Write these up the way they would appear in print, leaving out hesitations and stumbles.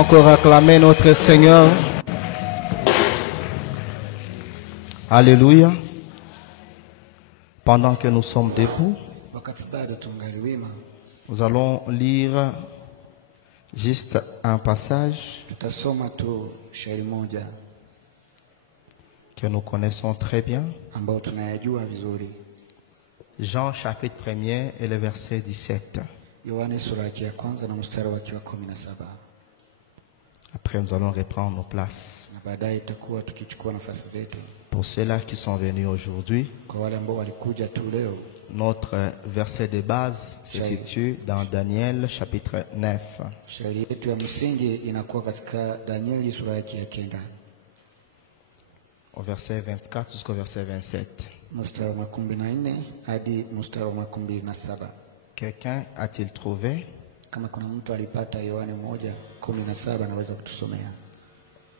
Encore acclamer notre Seigneur. Alléluia. Pendant que nous sommes debout, nous allons lire juste un passage que nous connaissons très bien. Jean chapitre 1er et le verset 17. Après, nous allons reprendre nos places. Pour ceux-là qui sont venus aujourd'hui, notre verset de base se situe dans Daniel chapitre 9. Au verset 24 jusqu'au verset 27. Quelqu'un a-t-il trouvé?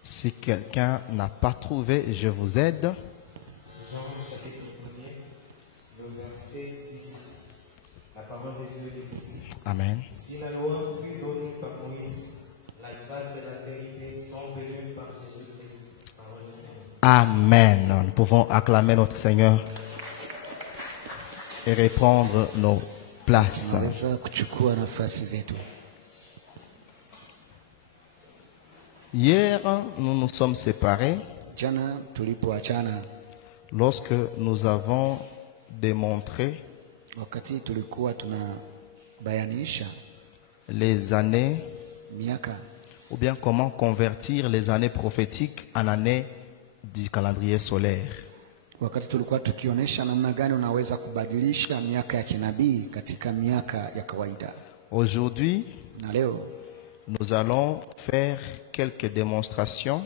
Si quelqu'un n'a pas trouvé, je vous aide. Jean chapitre 1er, le verset 17. La parole de Dieu est ici. Amen. Si la loi fut donnée par Moïse, la grâce et la vérité sont venues par Jésus-Christ. Parole du Seigneur. Amen. Nous pouvons acclamer notre Seigneur et reprendre nos places. Hier, nous nous sommes séparés lorsque nous avons démontré les années, ou bien comment convertir les années prophétiques en années du calendrier solaire. Aujourd'hui, nous allons faire quelques démonstrations.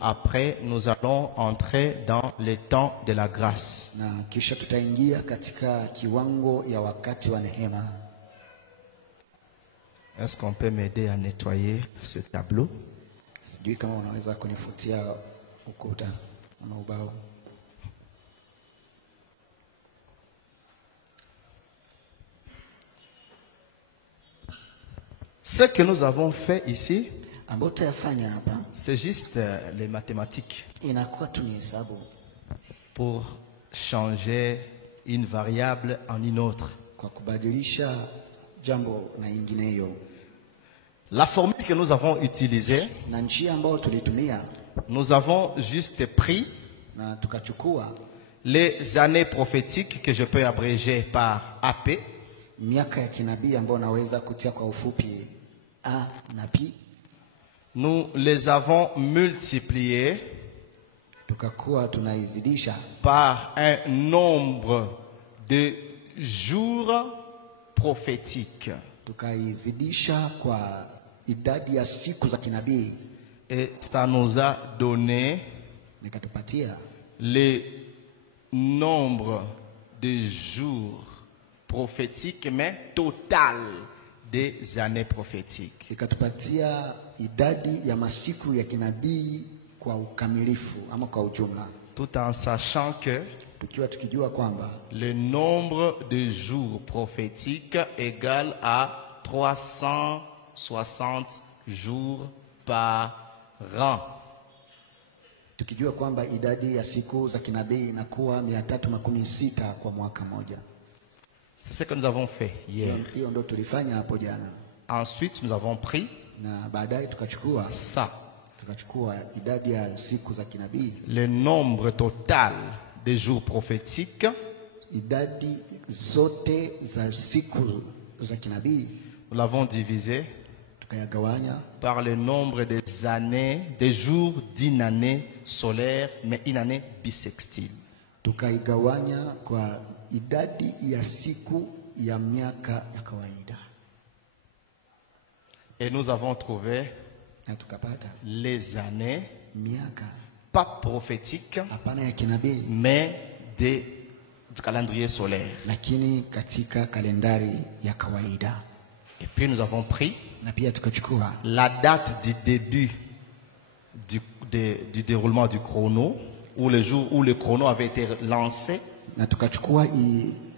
Après, nous allons entrer dans le temps de la grâce. Est-ce qu'on peut m'aider à nettoyer ce tableau? Ce que nous avons fait ici, c'est juste les mathématiques pour changer une variable en une autre. La formule que nous avons utilisée, nous avons juste pris les années prophétiques que je peux abréger par AP. Nous les avons multipliés par un nombre de jours prophétiques. Et ça nous a donné le nombre de jours prophétiques, mais total des années prophétiques. Tout en sachant que le nombre de jours prophétiques égale à 360 jours par an. C'est ce que nous avons fait hier. Ensuite, nous avons pris ça. Le nombre total des jours prophétiques nous l'avons divisé par le nombre des années, des jours d'une année solaire, mais une année bissextile. Et nous avons trouvé les années, pas prophétiques, mais du calendrier solaire. Et puis nous avons pris la date du début du déroulement du chrono, ou le jour où le chrono avait été lancé.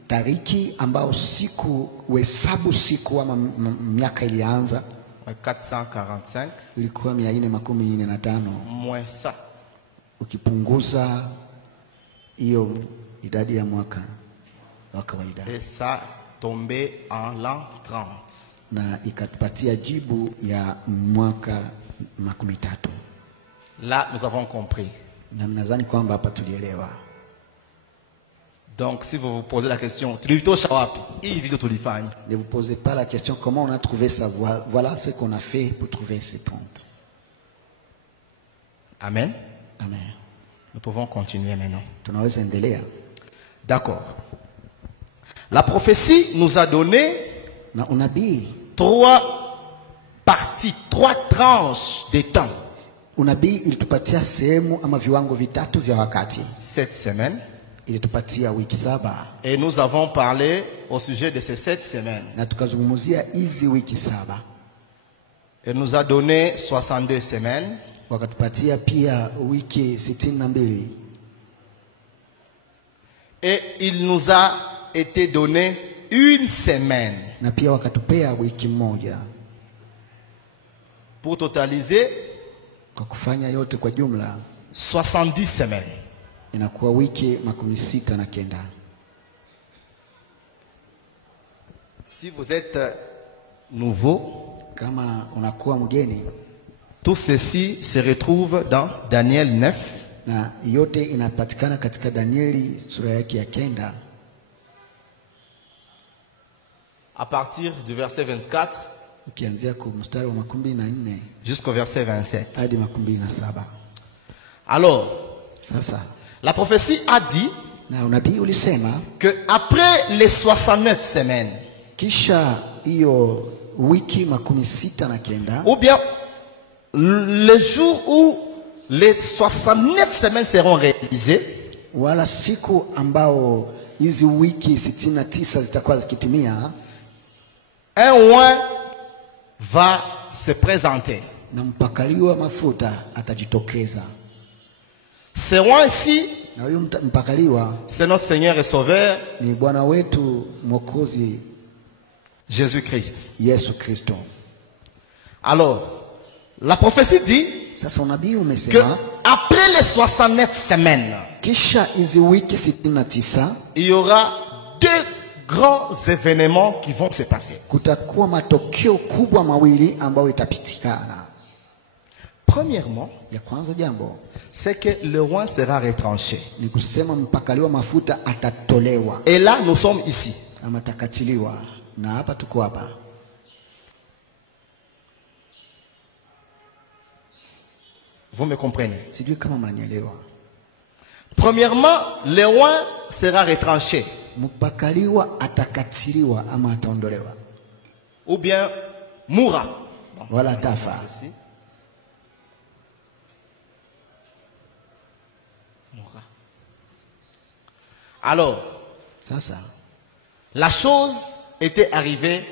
tariki ambao siku uhesabu siku ama miaka ilianza 445 ilikuwa 445 moins ça. Ukipunguza hiyo idadi ya mwaka wa kawaida, Et ça tombait en l'an 30. na ikatupatia jibu ya mwaka 13. Là, nous avons compris. Na nadhani kwamba hapa tulielewa. Donc, si vous vous posez la question, tulitoa wapi? Hii vitu tulifanya. Ne vous posez pas la question comment on a trouvé ça. Voilà ce qu'on a fait pour trouver ces 30. Amen. Amen. Nous pouvons continuer maintenant. Tunaweza endelea. D'accord. La prophétie nous a donné Na unabii, 3 parties, 3 tranches de temps. unabii ilitupatia sehemu ama viwango vitatu vya wakati. Cette semaine. Ilitupatia wiki 7. Et nous avons parlé au sujet de ces 7 semaines. Na tukazungumzia hizi wiki 7. Elle nous a donné 62 semaines. Wakatupatia pia wiki 62. Et il nous a été donné une semaine. Na pia wakatupea wiki moja. Pour totaliser, kwa kufanya yote kwa jumla 70 semaines. Inakuwa wiki 69. Si vous êtes nouveau, kama unakuwa mgeni, tout ceci se retrouve dans Daniel 9. Na yote inapatikana katika Danieli sura yake ya 9. À partir du verset 24 ukianzia kwa mstari wa 24 jusqu'au verset 27. hadi 27. Alors, sasa la prophétie a dit na unabii ulisema que après les 69 semaines, kisha hiyo wiki 69, ou bien le jour où les 69 semaines seront réalisées, wala siku ambao hizi wiki 69 zitakuwa zikitimia, un oint va se présenter. Na mpakaliwa mafuta atajitokeza. Ce oint-ci, na huyo mpakaliwa, c'est notre Seigneur et Sauveur, ni Bwana wetu Mwokozi Jésus-Christ. Yesu Kristo. Alors, la prophétie dit sasa unabii que umesema après les 69 semaines, kisha hizi wiki 69, il y aura 2 grands événements qui vont se passer. Kutakuwa matokeo kubwa mawili ambayo itapitikana. Premièrement, ya kwanza jambo, c'est que le roi sera retranché. Ni kusema mpakaliwa mafuta atatolewa. Et là, nous sommes ici. Ama takatiliwa. Na hapa tuko hapa. Vous me comprenez? Sijui kama mnanielewa. Premièrement, le roi sera retranché. Mpakaliwa atakatiliwa ama ataondolewa. Ou bien mourra. Wala atafa. Mourra. Alors, sasa, la chose était arrivée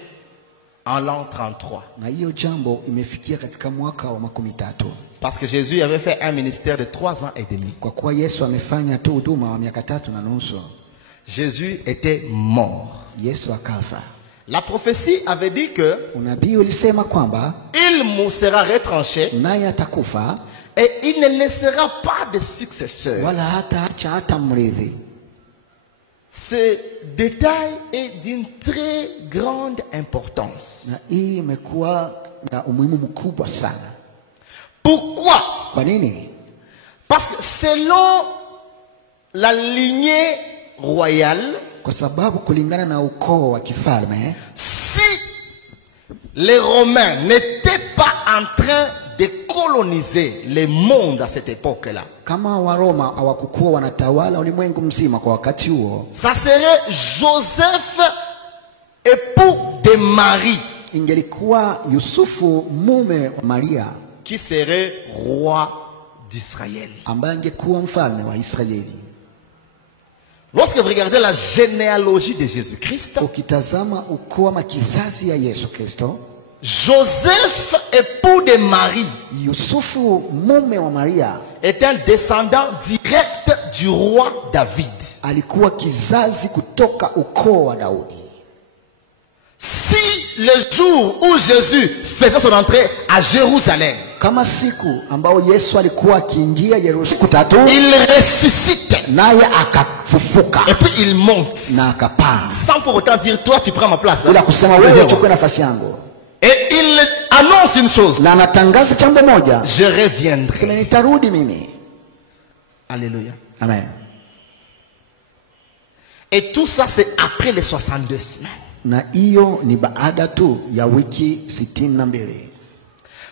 en l'an 33. Na hiyo jambo imefikia katika mwaka wa 13. Parce que Jésus avait fait un ministère de 3 ans et demi. Kwa kuwa Yesu amefanya tu huduma wa miaka 3.5. Jésus était mort. Yesu akafa. La prophétie avait dit que unabii ulisema kwamba il sera retranché, naye atakufa, et il ne laissera pas de successeur. Wala hata mrithi. Ce détail est d'une très grande importance. Na hii imekuwa na umuhimu mkubwa sana. Pourquoi? Kwa nini? Parce que selon la lignée royale, kwa sababu kulingana na ukoo wa kifalme, si les Romains n'étaient pas en train de coloniser le monde à cette époque-là, kama Waroma hawakuwa wanatawala ulimwengu mzima kwa wakati huo, ça serait Joseph, époux de Marie, ingelikuwa Yusufu mume wa Maria, qui serait roi d'Israël, ambaye angekuwa mfalme wa Israeli. Lorsque vous regardez la généalogie de Jésus-Christ, ukitazama ukoo wa kizazi ya Yesu Kristo, Joseph, époux de Marie, Yusufu mume wa Maria, est un descendant direct du roi David. alikuwa kizazi kutoka ukoo wa Daudi. Si le jour où Jésus faisait son entrée à Jérusalem, Kama siku ambao Yesu alikuwa akiingia Yerusalemu tatu, il ressuscite naye akafufuka et puis il monte, na akapaa, sans pour autant dire toi tu prends ma place. bila kusema wewe uchukue nafasi yangu. Et il annonce une chose, Na anatangaza jambo moja, je reviendrai. sema nitarudi mimi. Alléluia. Amen. Et tout ça c'est après les 62 semaines. Na hiyo ni baada tu ya wiki 62.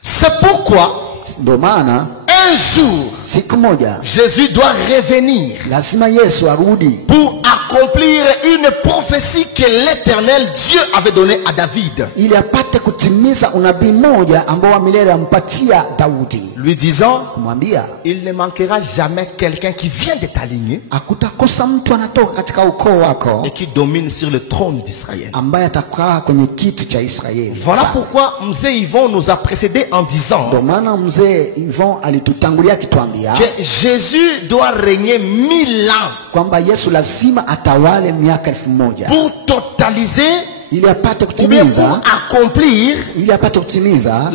C'est pourquoi Ndio maana un jour siku moja Jésus doit revenir lazima Yesu arudi pour accomplir une prophétie que l'Éternel Dieu avait donnée à David, ili apate kutimiza unabii moja ambao wa milele ampatia Daudi, lui disant, kumwambia il ne manquera jamais quelqu'un qui vient de ta lignée hakutakosa mtu anatoka katika ukoo wako et qui domine sur le trône d'Israël. ambaye atakaa kwenye kiti cha Israeli. Voilà pourquoi Mzee Yvon nous a précédés en disant Ndio maana mzee Yvon alitutangulia akituambia que Jésus doit régner 1000 ans kwamba Yesu lazima atawale miaka 1000 pour totaliser ili apate ou bien pour kutimiza accomplir ili apate kutimiza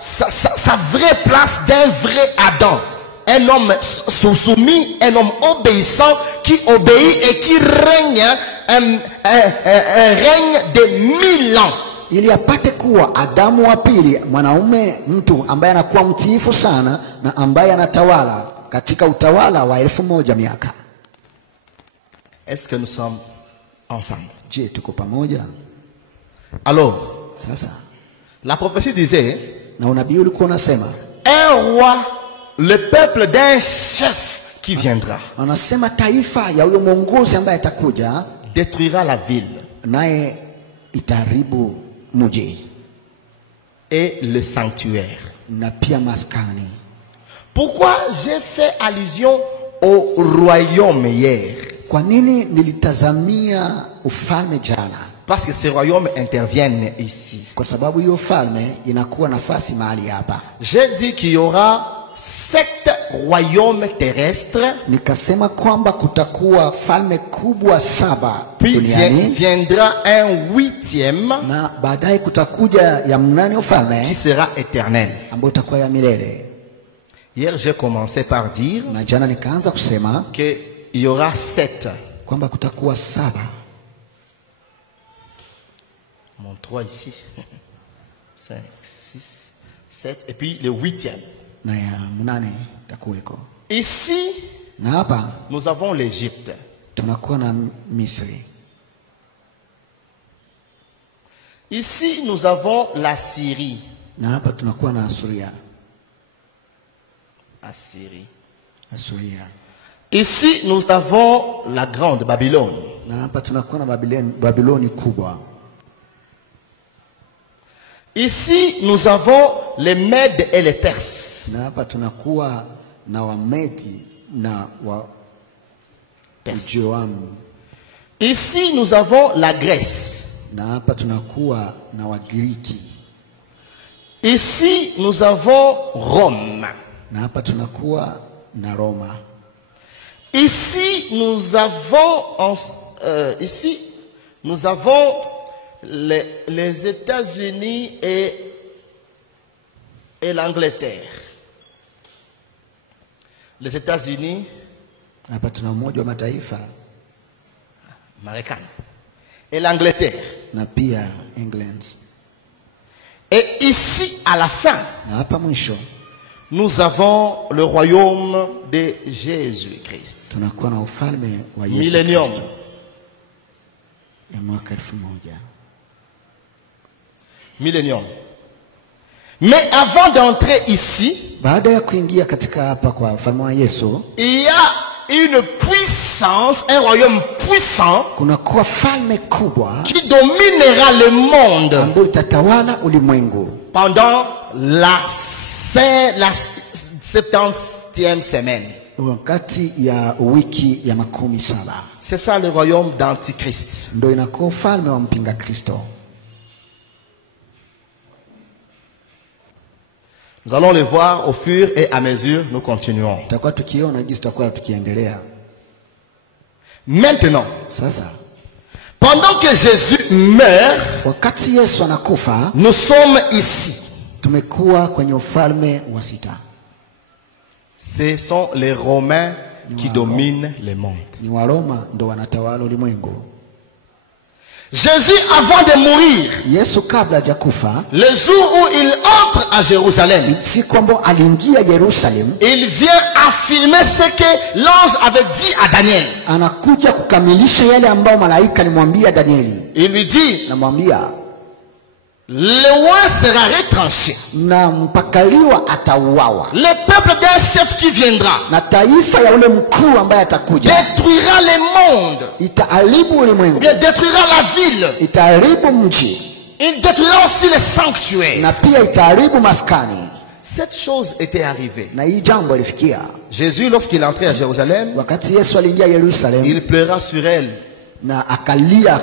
sa vraie place d'un vrai Adam. Un homme soumis, un homme obéissant qui obéit et qui règne un règne de 1000 ans. ili apate kuwa Adamu wa pili, mwanaume mtu ambaye anakuwa mtiifu sana na ambaye anatawala katika utawala wa 1000 miaka. Est-ce que nous sommes ensemble? Je, tuko pamoja? Alors, Sasa la prophétie disait, na unabii ulikuwa unasema un roi, le peuple d'un chef qui viendra, wanasema taifa ya huyo mwongozi ambaye atakuja détruira la ville naye itaharibu mji et le sanctuaire. na pia maskani. Pourquoi j'ai fait allusion au royaume hier? Kwa nini nilitazamia ufalme jana? Parce que ces royaumes interviennent ici. Kwa sababu hiyo ufalme inakuwa nafasi mahali hapa. J'ai dit qu'il y aura 7 royaumes terrestres, Nikasema kwamba kutakuwa falme kubwa 7 puis duniani, viendra un 8e na baadaye kutakuja ya mnane qui ufalme sera éternel. ambao utakuwa ya milele. Hier, j'ai commencé par dire Na jana nikaanza kusema qu'il y aura 7. kwamba kutakuwa 7. Mon 3 ici. 5, 6, 7. Et puis le 8e. na ya mnane itakuweko. Ici, Na hapa nous avons l'Égypte. tunakuwa na Misri. Ici, nous avons la Syrie. Na hapa tunakuwa na Asuria. Asuria. Ici, nous avons la grande Babylone. Na hapa tunakuwa na Babiloni kubwa. Ici, nous avons les Mèdes et les Perses. Na hapa tunakuwa na Wamedi na wa Joamu. Ici, nous avons la Grèce. Na hapa tunakuwa na Wagiriki. Ici, nous avons Rome. Na hapa tunakuwa na Roma. Ici, nous avons les États-Unis et l'Angleterre. Les États-Unis, Hapa tuna Umoja wa Mataifa Marekani, et l'Angleterre. na pia England. Et ici, à la fin, Na hapa mwisho nous avons le royaume de Jésus-Christ. tunakuwa na ufalme wa Yesu Millennium. Kristo ya mwaka 1000. Millennium. Mais avant d'entrer ici, Baada ya kuingia katika hapa kwa ufalme wa Yesu, il y a une puissance, un royaume puissant kunakuwa falme kubwa qui dominera le monde ambayo itatawala ulimwengu pendant la 70e semaine. wakati ya wiki ya 17. C'est ça le royaume d'Antichrist. Ndio inakuwa ufalme wa mpinga Kristo. Nous allons le voir au fur et à mesure, nous continuons. Tutakuwa tukiona jinsi tutakuwa tukiendelea. Maintenant, Sasa pendant que Jésus meurt, wakati Yesu anakufa, nous sommes ici. tumekuwa kwenye ufalme wa sita. Ce sont les Romains qui dominent le monde. Ni Waroma ndo wanatawala ulimwengu. Jésus, avant de mourir, Yesu kabla hajakufa, le jour où il entre à Jérusalem, siku ambayo aliingia Yerusalemu, il vient affirmer ce que l'ange avait dit à Daniel. anakuja kukamilisha yale ambayo malaika alimwambia Danieli. Il lui dit, Namwambia le roi sera retranché. na mpakaliwa atauawa, Le peuple d'un chef qui viendra na taifa ya ule mkuu ambaye atakuja détruira le monde, itaharibu ulimwengu, bien détruira la ville. itaharibu mji, Il détruira aussi les sanctuaires. na pia itaharibu maskani. Cette chose était arrivée. Na hii jambo ilifikia Jésus, lorsqu'il entrait à Jérusalem, wakati Yesu aliingia Yerusalemu, il pleura sur elle. na akalia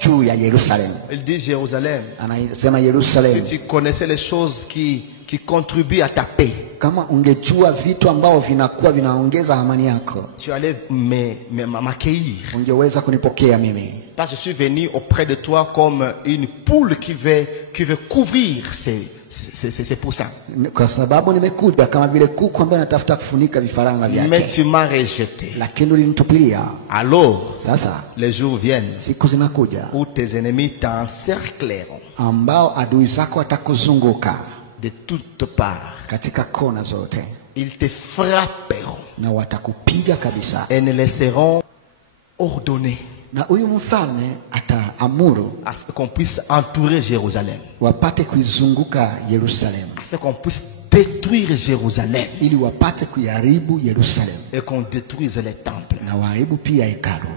juu ya Yerusalemu. Il dit, Jérusalem, Anasema si Yerusalemu, tu connaissais les choses qui contribuent à ta paix, kama ungejua vitu ambao vinakuwa vinaongeza amani yako, tu allais m'accueillir. ungeweza kunipokea mimi. Parce que je suis venu auprès de toi comme une poule qui veut couvrir ses poussins. Kwa sababu nimekuja kama vile kuku ambaye anatafuta kufunika vifaranga Mais vyake, tu m'as rejeté. lakini ulinitupilia. Alors, Sasa les jours viennent siku zinakuja où tes ennemis t'encercleront ambao adui zako watakuzunguka de toutes parts. katika kona zote, Ils te frapperont na watakupiga kabisa. et ne laisseront ordonner Na huyu mfalme ataamuru à ce qu'on puisse entourer Jérusalem, wapate kuizunguka Yerusalemu, à ce qu'on puisse détruire Jérusalem ili wapate kuiharibu Yerusalemu et qu'on détruise les temples. na waharibu pia hekalu.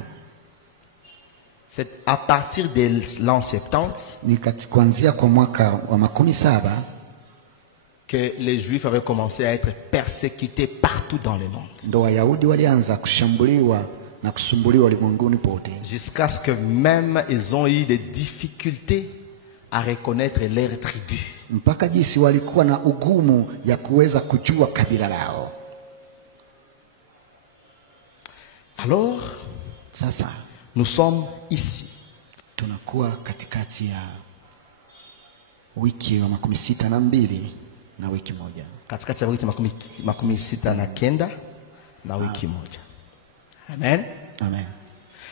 C'est à partir de l'an 70 Ni kuanzia kwa mwaka wa 17 que les Juifs avaient commencé à être persécutés partout dans le monde, ndo Wayahudi walianza kushambuliwa na kusumbuliwa ulimwenguni pote, jusqu'à ce que même ils ont eu des difficultés à reconnaître leur tribu. mpaka jinsi walikuwa na ugumu ya kuweza kujua kabila lao. Alors, Sasa nous sommes ici. tunakuwa katikati ya wiki wa 62 na wiki moja, Katikati ya wiki makumi sita na kenda na wiki moja. Amen. amen.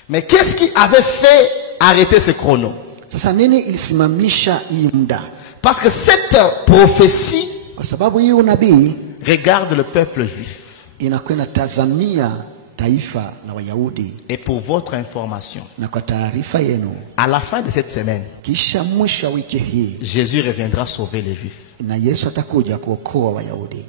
Mais qu'est-ce qui avait fait arrêter ce chrono? Sasa nini ilisimamisha hii muda? Parce que cette prophétie Kwa sababu hii unabii regarde le peuple juif. inakwenda tazamia taifa la Wayahudi. Et pour votre information, Na kwa taarifa yenu, à la fin de cette semaine, kisha mwisho wa wiki hii Jésus reviendra sauver les Juifs. na Yesu atakuja kuokoa Wayahudi.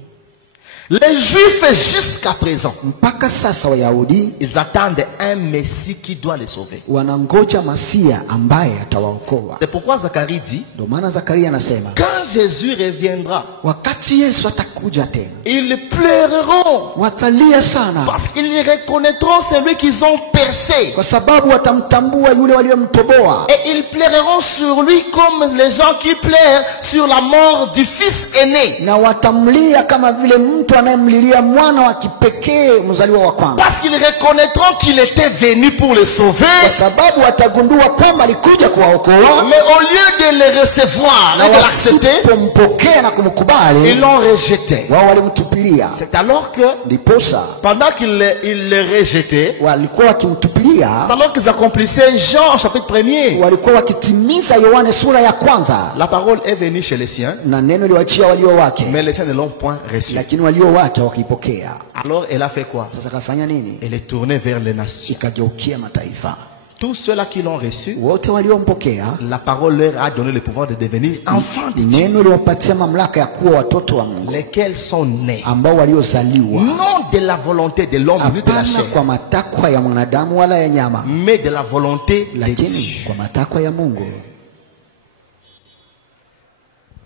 Les Juifs jusqu'à présent, Mpaka sasa Wayahudi ils attendent un Messie qui doit les sauver. wanangoja Masia ambaye atawaokoa. C'est pourquoi Zacharie dit, Ndio maana Zakaria anasema quand Jésus reviendra, wakati Yesu atakuja tena ils pleureront watalia sana, parce qu'ils reconnaîtront celui qu'ils ont percé. kwa sababu watamtambua yule waliomtoboa, Et ils pleureront sur lui comme les gens qui pleurent sur la mort du fils aîné. na watamlia kama vile mtu anayemlilia mwana wa kipekee mzaliwa wa kwanza, Parce qu'ils reconnaîtront qu'il était venu pour les sauver. kwa sababu watagundua kwamba alikuja kuwaokoa, Mais au lieu de les recevoir na et de l'accepter, wasipompokea na ils kumkubali l'ont rejeté. wao walimtupilia. C'est alors que, Ndiposa pendant qu'ils le rejetaient, walikuwa wakimtupilia, c'est alors qu'ils accomplissaient Jean chapitre 1er. walikuwa wakitimiza Yohane sura ya kwanza, La parole est venue chez les siens, na neno liwachia walio wake, mais les siens ne l'ont point reçu. lakini walio wake wakiipokea. Alors elle a fait quoi? Sasa kafanya nini? Elle est tournée vers les nations. Ikageukia mataifa. Tous ceux-là qui l'ont reçu, Wote waliompokea, la parole leur a donné le pouvoir de devenir enfants de Dieu, neno liwapatia mamlaka ya kuwa watoto wa Mungu, lesquels sont nés ambao waliozaliwa non de la volonté de l'homme ni de la hapana chair, kwa matakwa ya mwanadamu wala ya nyama, mais de la volonté de lakini Dieu. kwa matakwa ya Mungu.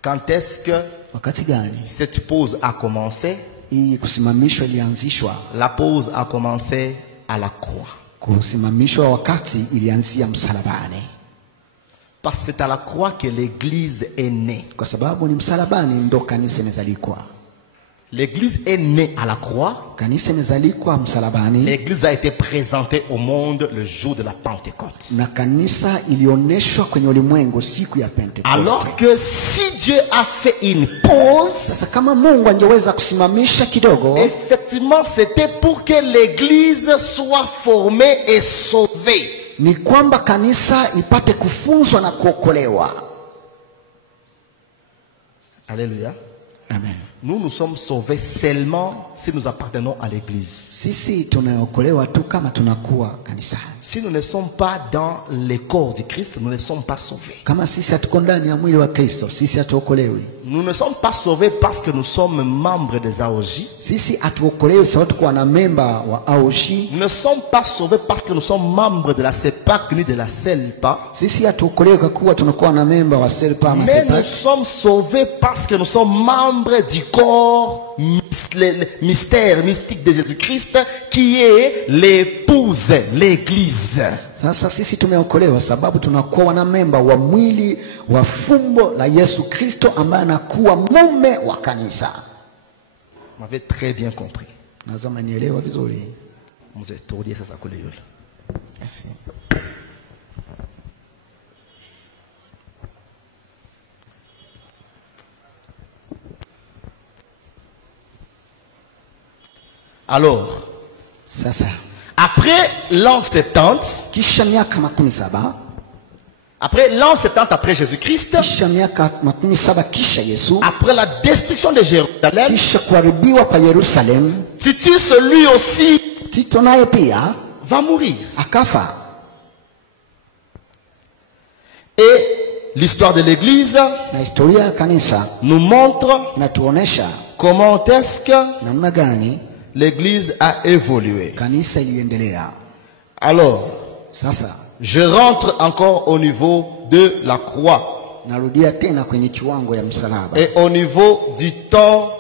Quand est-ce que Wakati gani cette pause a commencé? hii kusimamishwa ilianzishwa? La pause a commencé à la croix. Kusimamishwa wakati ilianzia msalabani. Parce que c'est à la croix que l'église est née. Kwa sababu ni msalabani ndo kanisa imezalikwa. L'église est née à la croix. Kanisa imezalikwa msalabani. L'église a été présentée au monde le jour de la Pentecôte. Na kanisa ilioneshwa kwenye ulimwengu siku ya Pentecoste. Alors que si Dieu a fait une pause, Sasa kama Mungu angeweza kusimamisha kidogo, effectivement c'était pour que l'église soit formée et sauvée. ni kwamba kanisa ipate kufunzwa na kuokolewa. Alléluia. Amen. Nous sommes sauvés seulement si nous appartenons à l'église. Sisi tunaokolewa tu kama tunakuwa kanisani. Si nous ne sommes pas dans le corps du Christ, nous ne sommes pas sauvés. Kama sisi hatuko ndani ya mwili wa Kristo, sisi hatuokolewi. Nous ne sommes pas sauvés parce que nous sommes membres des AOJ. Sisi hatuokolewi sababu tuko na memba wa AOJ. Nous ne sommes pas sauvés parce que nous sommes membres de la CEPAC ni de la CELPA. Sisi hatuokolewi kwa kuwa tunakuwa na memba wa CELPA ama Mais nous CEPAC. sommes sauvés parce que nous sommes membres du corps mystère mystique de Jésus-Christ qui est l'épouse, l'église. Sasa sisi tumeokolewa sababu tunakuwa wana memba wa mwili wa fumbo la Yesu Kristo ambaye anakuwa mume wa kanisa. Vous m'avez très bien compris. Nazama nielewa vizuri. Vous êtes tourné ça coule yule. Merci. Alors, Sasa après l'an 70, kisha miaka 17, après l'an 70 après Jésus-Christ, kisha miaka 17 kisha Yesu, après la destruction de Jérusalem, kisha kuharibiwa kwa Yerusalemu, Titus lui aussi Tito naye pia va mourir. akafa. Et l'histoire de l'église Na historia ya kanisa nous montre inatuonesha comment est-ce que namna gani l'église a évolué. kanisa iliendelea. Alors, Sasa je rentre encore au niveau de la croix narudia tena kwenye kiwango ya msalaba et au niveau du temps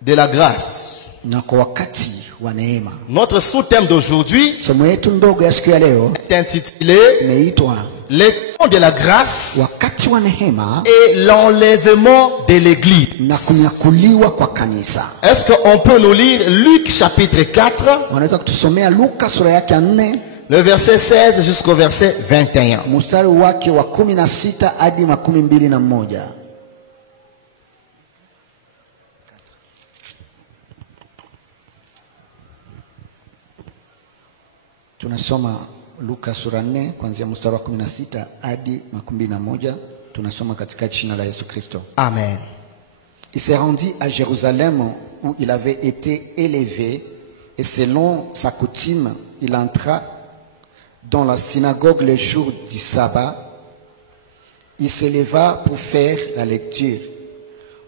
de la grâce. na kwa wakati wa neema. Notre sous-thème d'aujourd'hui Somo yetu ndogo ya siku ya leo est intitulé imeitwa le temps de la grâce wakati wa neema et l'enlèvement de l'église. na kunyakuliwa kwa kanisa. Est-ce qu'on peut nous lire Luc chapitre 4, Wanaweza kutusomea Luka sura yake ya 4 le verset 16 jusqu'au verset 21. mstari wake wa 16 hadi 21. Tunasoma Luka sura 4 kuanzia mstari wa 16 hadi 21. Tunasoma katika jina la Yesu Kristo. Amen. Il se rendit à Jérusalem où il avait été élevé et selon sa coutume, il entra dans la synagogue le jour du sabbat. Il se leva pour faire la lecture.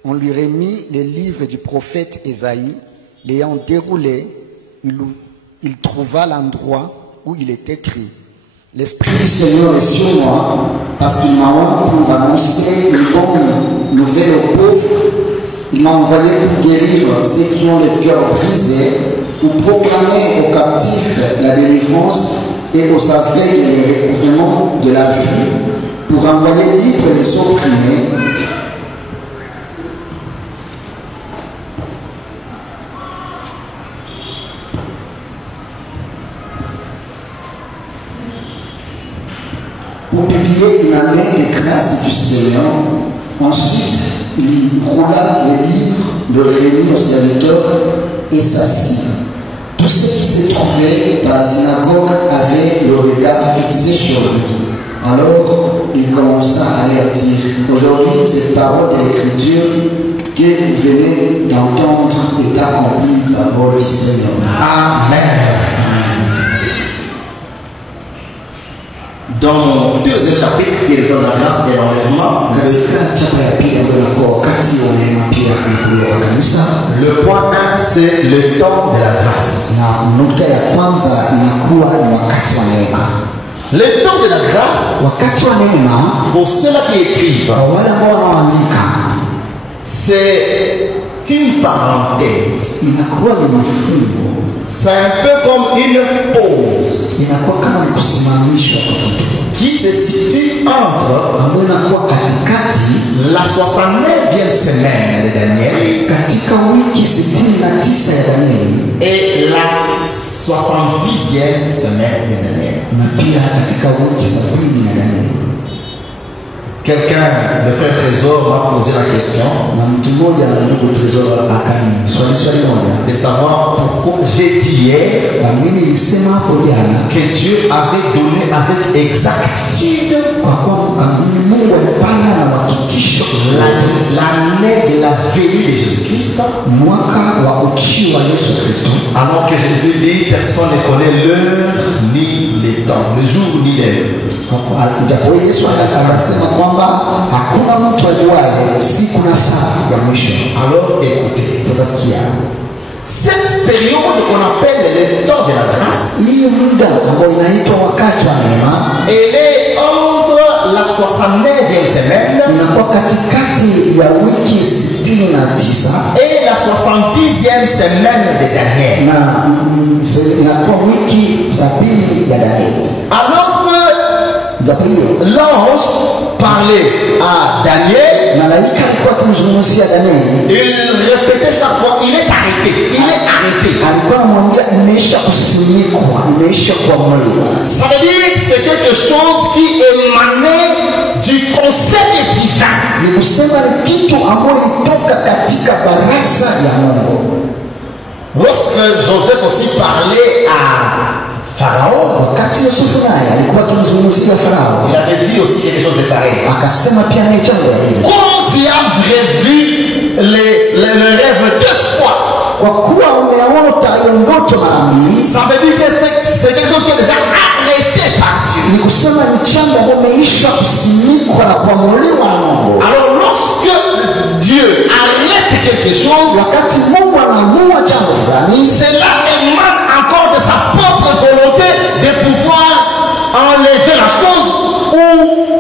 On lui remit le livre du prophète Ésaïe. L'ayant déroulé, il trouva l'endroit où il est écrit: L'Esprit du Seigneur est sur moi, parce qu'il m'a envoyé pour annoncer une bonne nouvelle aux pauvres. Il m'a envoyé pour guérir ceux qui ont le cœur brisé, pour proclamer aux captifs la délivrance et aux aveugles le recouvrement de la vue, pour envoyer libres les opprimés, pour publier une année de grâce du Seigneur. Ensuite, il roula le livre, le remit au serviteur et s'assit. Tous ceux qui se trouvaient dans la synagogue avaient le regard fixé sur lui. Alors, il commença à leur dire: Aujourd'hui, cette parole de l'Écriture que vous venez d'entendre est accomplie par la parole du Seigneur. Amen. Dans le deuxième chapitre, qui est dans la grâce et l'enlèvement, le point 1, c'est le temps de la grâce. Le temps de la grâce, pour ceux-là qui écrivent, c'est une parenthèse. C'est un peu comme une pause inakuwa kama ni kusimamishwa kwa kitu qui se situe entre ambayo inakuwa katikati la 69e semaine de Daniel katika wiki 69 ya Danieli et la 70e semaine de Daniel. na pia katika wiki 70 ya Danieli. Quelqu'un, le frère Trésor, m'a posé la question Na mtu mmoja ndugu Trezor swali moja de savoir pourquoi j'ai dit hier na mimi nilisema hapo jana que Dieu avait donné avec exactitude kwa kwamba Mungu alipanga na uhakikisho l'année de la venue de Jésus-Christ, mwaka wa ujio wa Yesu Kristo, alors que Jésus dit personne ne connaît l'heure ni le temps, le jour ni l'heure. ijapokuwa Yesu anasema kwamba hakuna mtu ajuaye siku na saa ya mwisho. Alors écoutez, Sasa sikia, cette période qu'on appelle le temps de la grâce, hiyo muda ambao inaitwa wakati wa neema elle est entre la 69e semaine inakuwa katikati ya wiki 69 et la 70e semaine de Daniel. na inakuwa wiki 70 ya Danieli. Alors que Japo hiyo l'ange parlait à Daniel, malaika alikuwa akimzungumzia Danieli, il répétait chaque fois, il est arrêté, il est arrêté. alikuwa anamwambia imeisha kusimikwa, imeisha kuamuliwa. Ça veut dire que c'est quelque chose qui émanait du conseil divin. Ni kusema ni kitu ambayo ilitoka katika baraza ya Mungu. Lorsque Joseph aussi parlait à Pharaon, Wakati Yusufu naye alikuwa akimzungumzia Farao, il avait dit aussi quelque chose de pareil. akasema pia naye jambo hili, Comme tu as vu le rêve deux fois, kwa kuwa umeota hiyo ndoto mara mbili, ça veut dire que c'est quelque chose qui est déjà arrêté par Dieu. ni kusema ni jambo ambalo umeisha kusimikwa na kuamuliwa na Mungu. Alors lorsque Dieu arrête quelque chose, Wakati Mungu anaamua jambo fulani, cela émane encore de sa propre volonté de pouvoir enlever la chose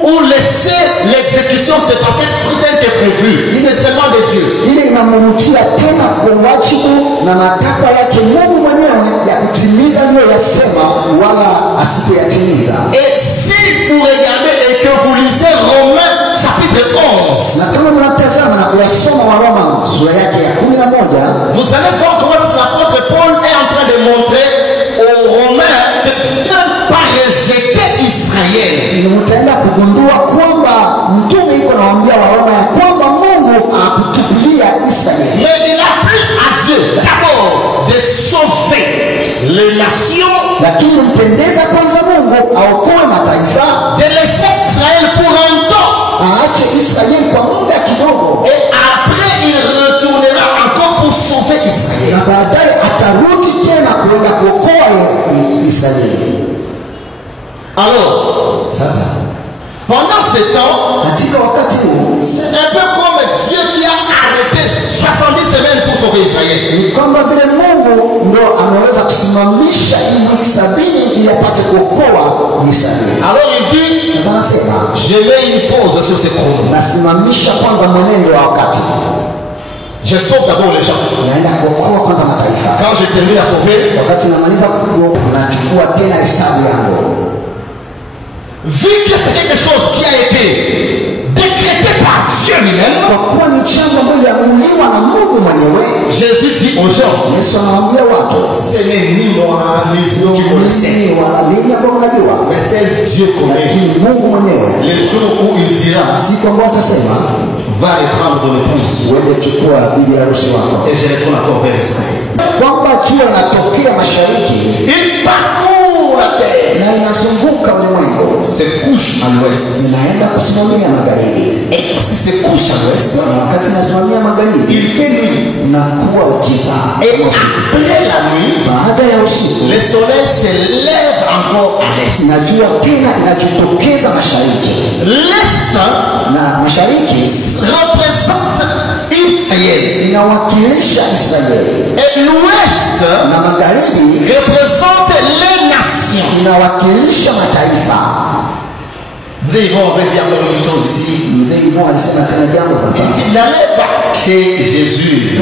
ou laisser l'exécution se passer tel que prévu. C'est seulement de Dieu. ile inamrudia tena kwa wajibu na matakwa yake Mungu mwenyewe ya kutimiza aliyoyasema wala asipoyatimiza. Et si vous regardez et que vous lisez Romains chapitre 11, Na kama mnatazama na kuyasoma Waroma sura yake ya 11, vous allez voir comment l'apôtre Paul est en train de montrer aux Romains de ne pas rejeter Israël. mtaenda kugundua kwamba mtume iko nawaambia Waroma ya kwamba Mungu hakutupilia Israeli, Mais il a plu à Dieu d'abord de sauver les nations, lakini mpendeza kwanza Mungu aokoe mataifa, de laisser Israël pour un temps. aache Israeli kwa muda kidogo, Et après, il retournera encore pour sauver Israël. na baadaye atarudi tena kuenda kuokoa Israeli. Alors, Sasa pendant ce temps, katika wakati huu c'est un peu comme Dieu qui a arrêté 70 semaines pour sauver Israël. ni kwamba vile Mungu ndo ameweza kusimamisha hii wiki 70 ili apate kuokoa Israeli. Alors il dit, Sasa nasema je mets une pause sur ce chrono. nasimamisha kwanza mwenendo wa wakati, Je sauve d'abord les gens. naenda kuokoa kwanza mataifa. Quand je termine à sauver, Wakati namaliza kuokoa, nachukua tena hesabu yangu. vu que c'est quelque chose qui a été décrété par Dieu lui-même, Kwa kuwa ni jambo ambalo liamuliwa na Mungu mwenyewe, Jésus dit aux gens, Yesu anawaambia watu, ce n'est ni moi ni vous qui connaissez, mimi wala ninyi ambao mnajua, mais c'est Dieu connaît. lakini Mungu mwenyewe Le jour où il dira, siku ambayo atasema va reprendre ton épouse, uende chukua bibi harusi wako, et je retourne encore vers Israël. kwamba jua inatokea mashariki Il parcourt la terre, na inazunguka ulimwengu, se couche à l'ouest. inaenda kusimamia magharibi, Et lorsqu'il se couche à l'ouest, na wakati inasimamia magharibi il fait nuit. inakuwa ukiza. Et après la nuit, Baada ya usiku le soleil se lève encore à l'est. na jua tena inajitokeza mashariki, L'est na mashariki représente Israël. inawakilisha Israeli Et l'ouest na magharibi représente les nations. inawakilisha mataifa. Nous Yvon, on veut dire encore une chose ici. Mzee Yvon alisema tena jambo Il hapa, dit, n'allez pas chez Jésus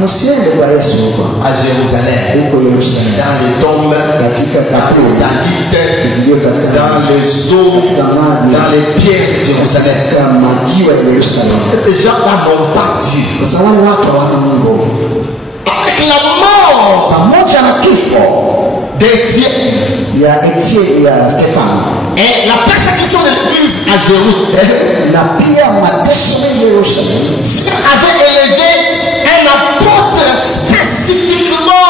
Musiende kwa Yesu huko. à Jérusalem, Huko Yerusalemu. dans les tombes, Katika dans kaburi. les David, Zilio katika dans les eaux, katika maji. dans les pierres de Jérusalem. Katika majiwa ya Yerusalemu. Ces gens-là n'ont pas Dieu. Kwa sababu watu hawana Mungu. Avec la mort Pamoja na kifo d'Étienne ya Etienne ya Stefano et la persécution de l'Église à Jérusalem, na pia mateso mengi ya Yerusalemu, Dieu avait élevé un apôtre spécifiquement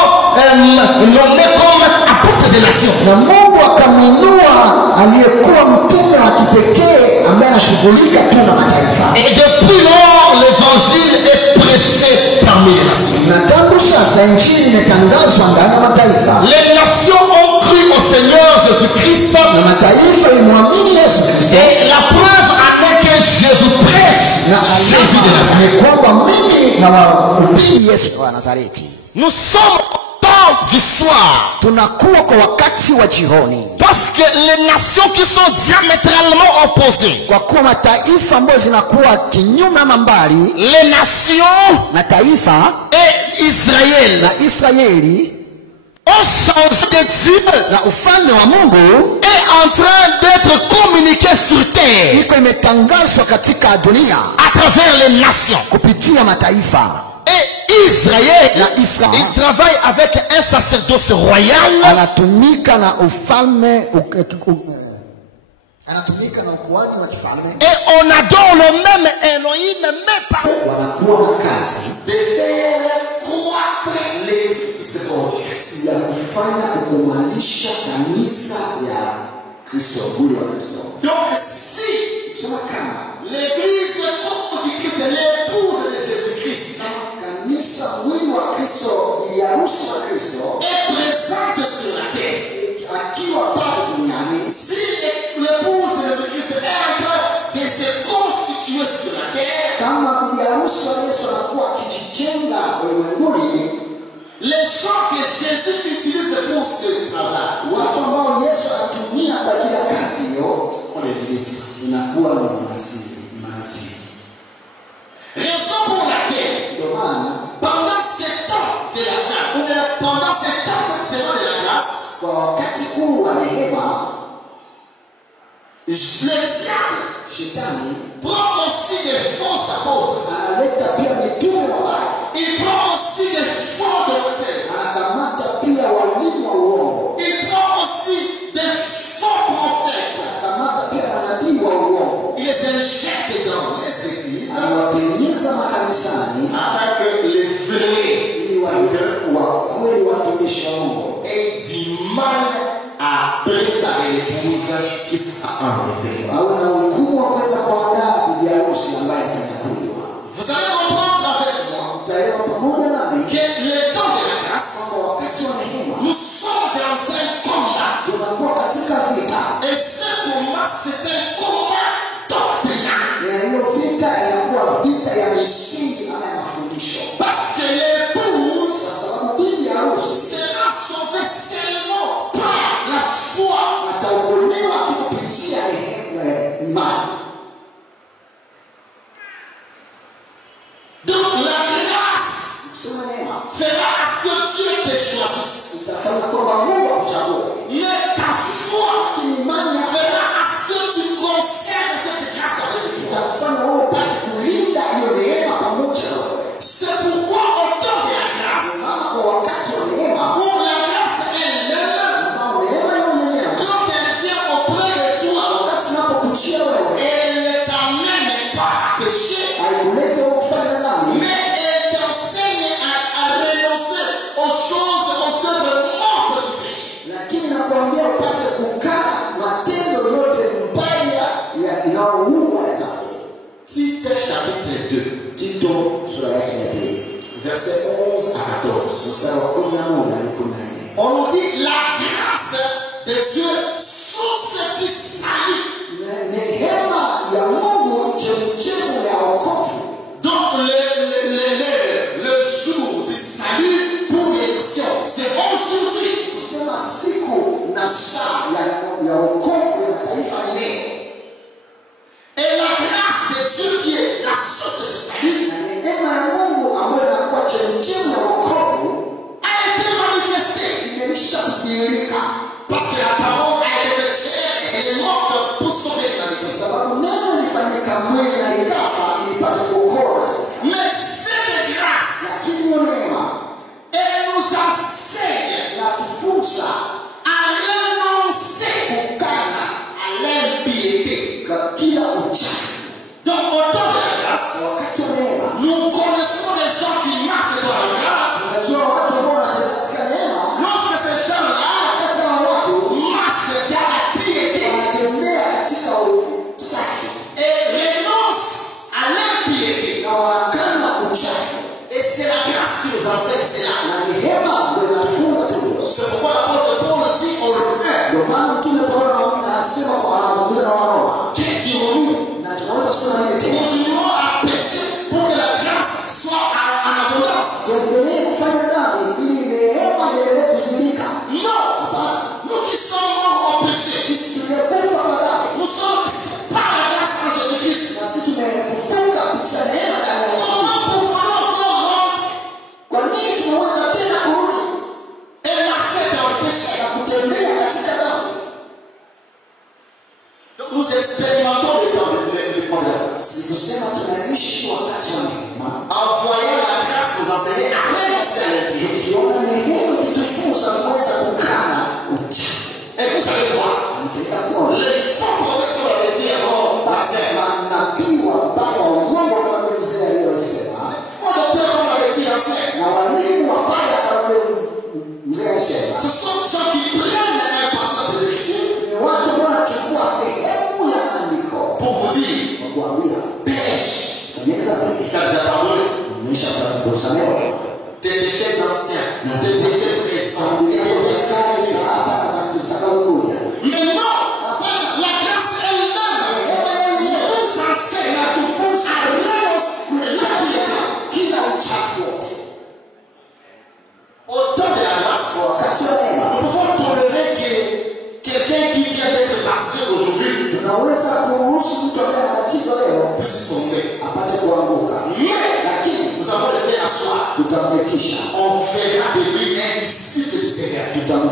nommé comme apôtre des nations. na Mungu akamwinua aliyekuwa mtume wa kipekee ambaye anashughulika tu na mataifa. Et depuis lors, l'évangile est prêché parmi les nations. Na tangu sasa injili imetangazwa ndani ya mataifa, Les nations ont cru au Seigneur Jésus-Christ. na mataifa imwamini Yesu Kristo, Et la preuve en est que je vous prêche na Jésus de alama Nazareth. ni kwamba mimi na wahubiri Yesu wa Nazareti. Nous sommes au temps du soir. Tunakuwa kwa wakati wa jioni, Parce que les nations qui sont diamétralement opposées, kwa kuwa mataifa ambayo zinakuwa kinyume ama mbali les nations na taifa et Israël, na Israeli ont changé de Dieu, na ufalme wa Mungu est en train d'être communiqué sur terre iko imetangazwa katika dunia à travers les nations. kupitia mataifa. Et Israël, Na Israel il travaille avec un sacerdoce royal anatumika na ufalme anatumika na ukuhani wa kifalme, et on adore le même Elohim, mais par wanakuwa na kazi de faire croître l'église ya kufanya kukumanisha kanisa ya Kristo, mwili wa Kristo. Donc si Kusema kama l'église Christ est l'épouse de Jésus-Christ kanisa mwili wa Kristo ili harusi wa Kristo est présente sur la terre, akiwa pale duniani, si l'épouse de Jésus-Christ est en train de se constituer sur la terre, kama bibi harusi wa Yesu anakuwa akijijenga ulimwenguni, les gens que Jésus utilise pour ce travail, watu ambao Yesu anatumia kwa ajili ya kazi hiyo, on les ministres. inakuwa ni manasiri. Raison pour laquelle, Ndio maana pendant ce temps de la fin, ou bien pendant ce temps, cette période de la grâce, kwa wakati huu wa neema, le diable shetani prend aussi des faux apôtres. analeta pia mitume wabaya, Il prend aussi des faux docteurs. anakamata pia walimu wa uongo, Il prend aussi des faux prophètes. anakamata pia manabii wa uongo, Il les injecte dans les églises anawapenyeza makanisani afin que les vrais ili wa kweli watumishi wa Mungu aient du mal à préparer l'épouse qui sera enlevée. awe na ugumu wa kuweza kuandaa bibi harusi ambaye atanyakuliwa. Vous allez comprendre avec moi Mtaelewa pamoja nami que le temps de la grâce, kwamba wakati wa neema nous sommes dans un combat. tunakuwa katika vita, Et ce combat, c'est un combat doctrinal. na hiyo vita inakuwa vita ya misingi ama ya mafundisho, Parce que l'épouse kwa sababu bibi harusi sera sauvée seulement par la foi. ataokolewa tu kupitia imani. Donc la grâce Kusema neema fera à ce que Dieu te choisisse. itafanya kwamba Mungu akuchague, Mais ta foi lakini imani yako fera à ce que tu conserves cette grâce avec toi. itakufanya wewe upate kulinda hiyo neema pamoja na wewe. C'est pourquoi au temps de la grâce, Maana kwa wakati wa neema pour la grâce elle-même, ambao neema hiyo yenyewe quand elle vient auprès de toi, wakati unapokuchia wewe elle ne t'amène pas à pécher, haikulete wewe kufanya dhambi, mais elle t'enseigne à renoncer aux choses, aux œuvres mortes du péché. lakini nakwambia upate kukana matendo yote mbaya ya inayoua ya dhambi. Tite chapitre 2, Tito sura yake ya pili versets 11 à 14. mstari wa 11 hadi 14. On nous dit la grâce de Dieu source du salut. Neema ya Mungu chemchemu ya wokovu na wanakana uchafu. Et c'est la grâce qui nous enseigne cela. Na neema ndio inatufunza tu. C'est pourquoi l'apôtre Paul dit aux Romains, Ndio maana mtume Paulo anasema kwa anazungumza na Waroma. que dirons-nous? Na tunaweza kusema nini tena? Continuons à pécher pour que la grâce soit en abondance. Tuendelee kufanya dhambi ili neema iendelee kuzidika. Non, Hapana. nous qui sommes morts au péché, Sisi tuliyekufa kwa dhambi. nous sommes par la grâce en Jésus-Christ. Na sisi tumefufuka kupitia neema ndani ya Yesu. Comment pouvons-nous encore rentrer Kwa nini tunaweza tena kurudi et marcher dans le péché? na kutembea katika dhambi? Donc nous expérimentons le problème. Sisi tunasema tunaishi wakati wa neema. En voyant la grâce nous enseigner à renoncer à l'impie. Tukiona neema ikitufunza kuweza kukana uchafu. Et vous savez quoi? Mtaenda kuona Les faux prophètes qu'on avait dit avant, basi manabii wabaya wa uongo kama vile mzee aliyosema, aux docteurs qu'on avait dit ancien, na walimu wabaya kama vile mzee aliyosema, ce sont des gens qui prennent un passage des Écritures ni watu wanachukua sehemu ya andiko pour vous dire, na kuambia pêche, fanyeni dhambi, il t'a déjà pardonné. umesha kusamehewa. Tes péchés anciens, tes péchés présents, tes péchés mais non, la grâce elle-même nous enseigne à renoncer à au temps de la grâce. Nous pouvons tolérer que quelqu'un qui vient d'être passé aujourd'hui puisse tomber. Mais nous avons le fait à soi. On fera de lui un disciple du Seigneur. Nous allons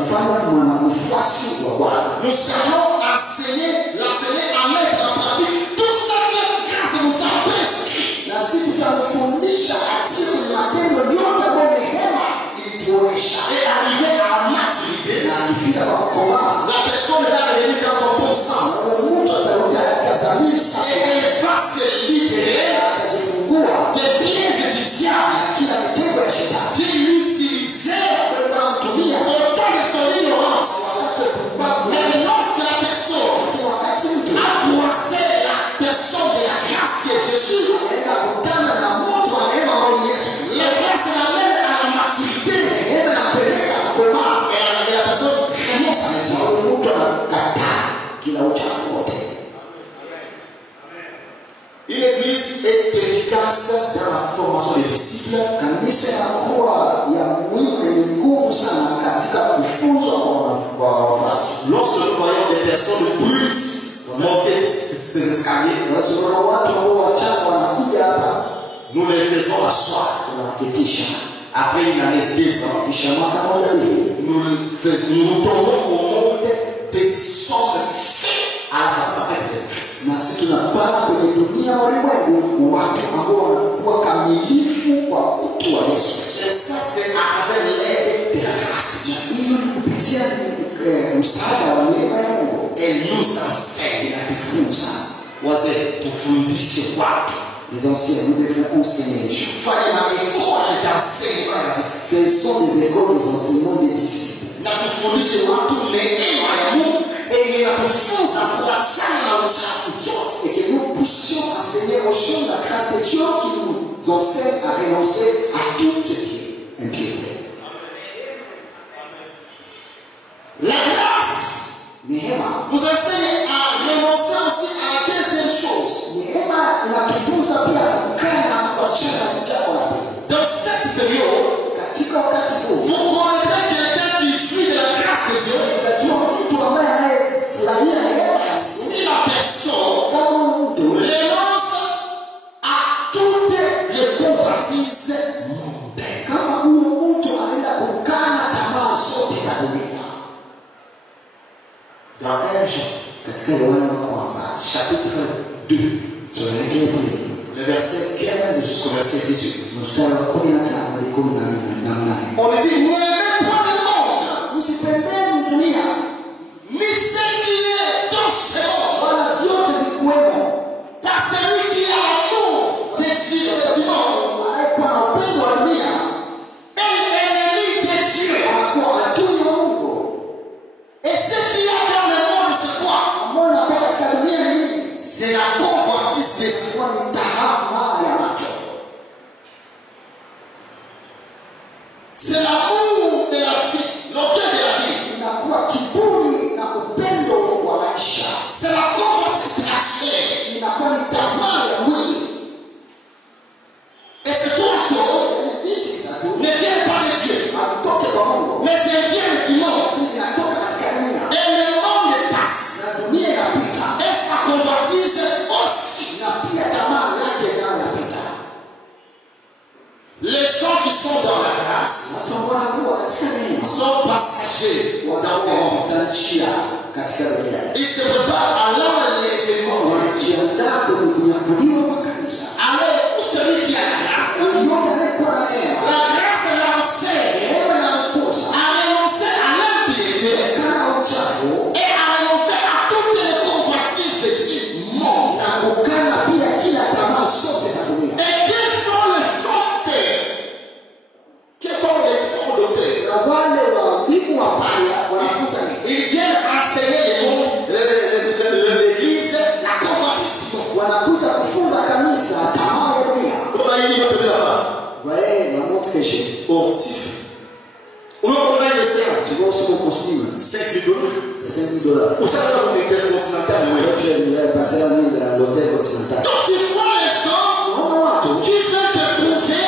l'enseigner à mettre en pratique tout ce que grâce nous a prescrit. Na sisi tutamfundisha atie kwenye matendo yote ambayo neema ilituonesha. Et arriver à la maturité, Na akifika kwa kukomaa, la personne va revenir dans son bon sens. mtu atarudia katika dhamiri Et safi elle va se libérer na atajifungua des pièges du diable na kila mitego ya shetani qui l'utilisait alikuwa anamtumia au temps de son ignorance. wakati wa kupumbavu. Mais lorsque la personne Lakini wakati mtu a croisé la personne de la grâce qui est Jésus, anaenda kukutana na moto wa neema ambao ni Yesu, la grâce l'amène à la maturité. neema inampeleka kukomaa, Et la personne renonce à na l'impie. huyo mtu anakataa kila uchafu wote. Une église est efficace dans la formation des disciples Kanisa inakuwa ya muhimu na yenye nguvu sana katika kufunzwa kwa wafuasi. lorsque nous voyons des personnes brutes monter ces escaliers. Tunaona watu ambao wachanga wanakuja hapa, Nous les faisons asseoir. tunawaketisha, Après une année, 2 ans, kisha mwaka moja mbili nous tombons au monde des hommes faits à la façon de Jésus-Christ. na sisi tunapanda kwenye dunia ya ulimwengu watu ambao wanakuwa kamilifu kwa utu wa Yesu. Et ça, c'est à travers l'aide de la grâce de Dieu. Hii ni kupitia msaada wa neema ya Mungu. Elle nous enseigne. Inatufunza. Wazee, tufundishe watu. Les anciens, nous devons enseigner les choses. Fanye maekole d'enseignement ya disciples. Faisons des écoles des enseignements des disciples. Na tufundishe watu neema ya Mungu yenye inatufunza kuachana na uchafu yote. Et que nous puissions enseigner aux gens la grâce de Dieu qui nous enseigne à renoncer à toute impiété. La grâce Neema. nous enseigne à renoncer aussi à la deuxième chose. Neema inatufunza pia kukana na kuachana na jambo la pili. Dans cette période, Katika wakati huu, vous connaîtrez quelqu'un qui jouit de la grâce de Dieu. utajua mtu ambaye anayefurahia neema ya Mungu. Si la personne Kama mtu renonce à toutes les convoitises mondaines. kama huyo mtu anaenda kukana tamaa zote za dunia. Dans 1 Jean, Katika Yohana wa kwanza, chapitre 2, sura yake ya pili, le verset 15 jusqu'au verset 18. mstari wa 15 hadi 18. On dit, n'aimez point le monde, Msipendeni dunia ni ce qui est dans ce monde. wala vyote vikuwemo, Pas celui qui a l'amour du monde. anayekuwa na upendo wa dunia Un ennemi de Dieu. anakuwa adui wa Mungu. Et ce qu'il y a dans le monde, c'est quoi? Ambao anakuwa katika dunia ni nini? C'est la convoitise des yeux. Kwa ni tamaa ya macho. marcher dans ces mondes. Il se prépare à l'enlèvement de l'Église. Alors, pour celui qui a la grâce, la grâce l'enseigne à renoncer à l'impiété et à renoncer à toutes les convoitises du monde. Et quels sont les fondés? Quels sont les fondés? Ils viennent enseigner le monde, l'église, la convoitise du monde. Comment il va te dire là-bas? Bon, on a une séance. 5 000 $. C'est 5 000 $. Au sein de l'Intercontinental, l'hôtel continental. donc tu vois les gens qui veulent te prouver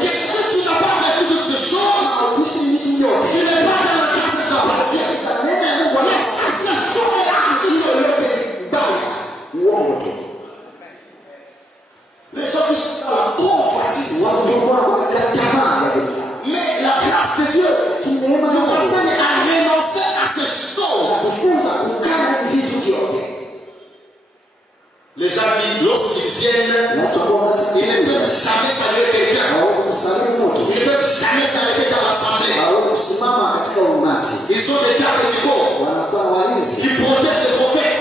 que si tu n'as pas fait toutes ces choses, tu n'es pas dans la grâce de la partie. Mais ça, c'est faux et les gens qui sont dans la convoitise. Mais la grâce de Dieu nous enseigne à renoncer à ces choses. Les gens qui, lorsqu'ils viennent, ils ne peuvent jamais saluer quelqu'un. Ils ne peuvent jamais s'arrêter dans l'assemblée. Ils ont des gardes du corps qui protègent les prophètes.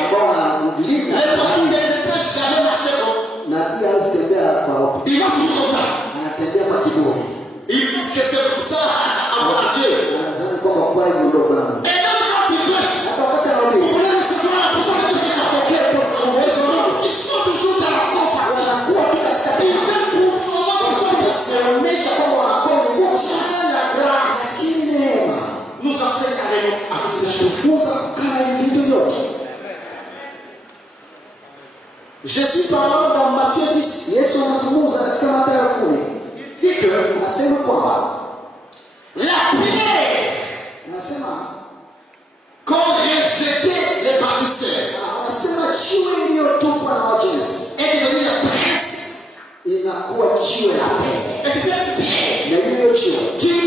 Les prophètes ne peuvent jamais marcher comme ils vont toujours comme ça. Ils pensent que c'est comme ça à Dieu. Et même quand ils prêchent, vous voulez recevoir la personne de Dieu, ils sont toujours dans la convoitise. Ils veulent prouver comment ils sont la grâce. Nous enseigne à renoncer à toutes ces choses. Jésus parlant dans Matthieu 10, il dit que la prière qu'ont rejeté les baptiseurs est devenue la presse. Et cette pierre qui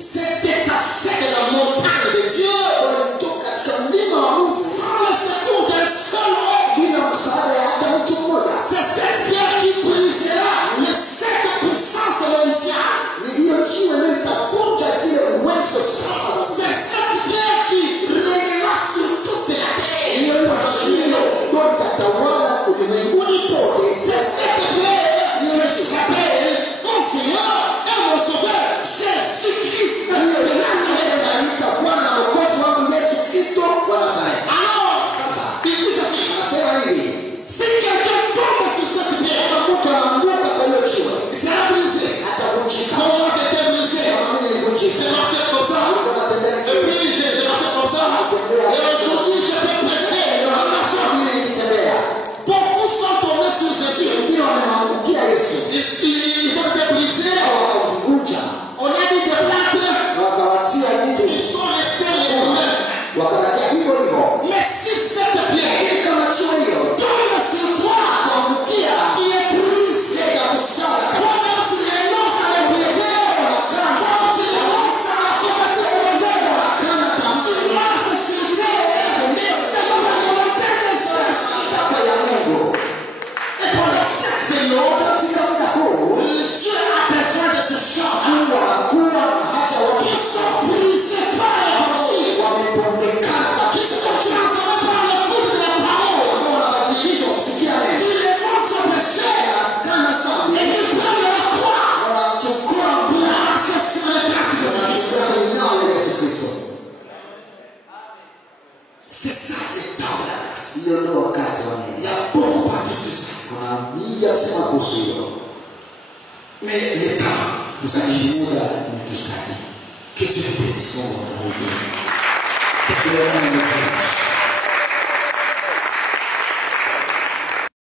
s'est détachée de la montagne de Dieu sans le secours d'un seul homme. C'est cette pierre qui brisera les 7 puissances mondiales. C'est cette pierre qui régnera sur toute la terre. C'est cette pierre que j'appelle mon Seigneur et mon Sauveur, Jésus-Christ de Nazareth. Alors, il dit ceci. Si quelqu'un tombe sur cette pierre, il sera brisé. Comment j'étais brisé? J'ai marché comme ça. Et puis j'ai marché comme ça. Et aujourd'hui, je peux prêcher la nation. Beaucoup sont tombés sur Jésus. Ils ont été brisés. On a mis des plates. Ils sont restés les mêmes. Mais si cette pierre tombe sur toi, tu es brisé. Toi-même, tu renonces à l'impiété. Toi, tu renonces à la convoitise mondaine. Tu marches sur terre. Mais c'est dans la volonté de Dieu. Et pendant cette période, Dieu a besoin de ce chant qui sont brisés par l'évangile, qui sont transformés par l'écoute de la parole, qui renoncent au péché et qui prennent la croix pour marcher sur les traces de Jésus-Christ. C'est ça le temps de la grâce. Il y a beaucoup parlé sur ça. Mais le temps nous a dit que Dieu vous bénisse.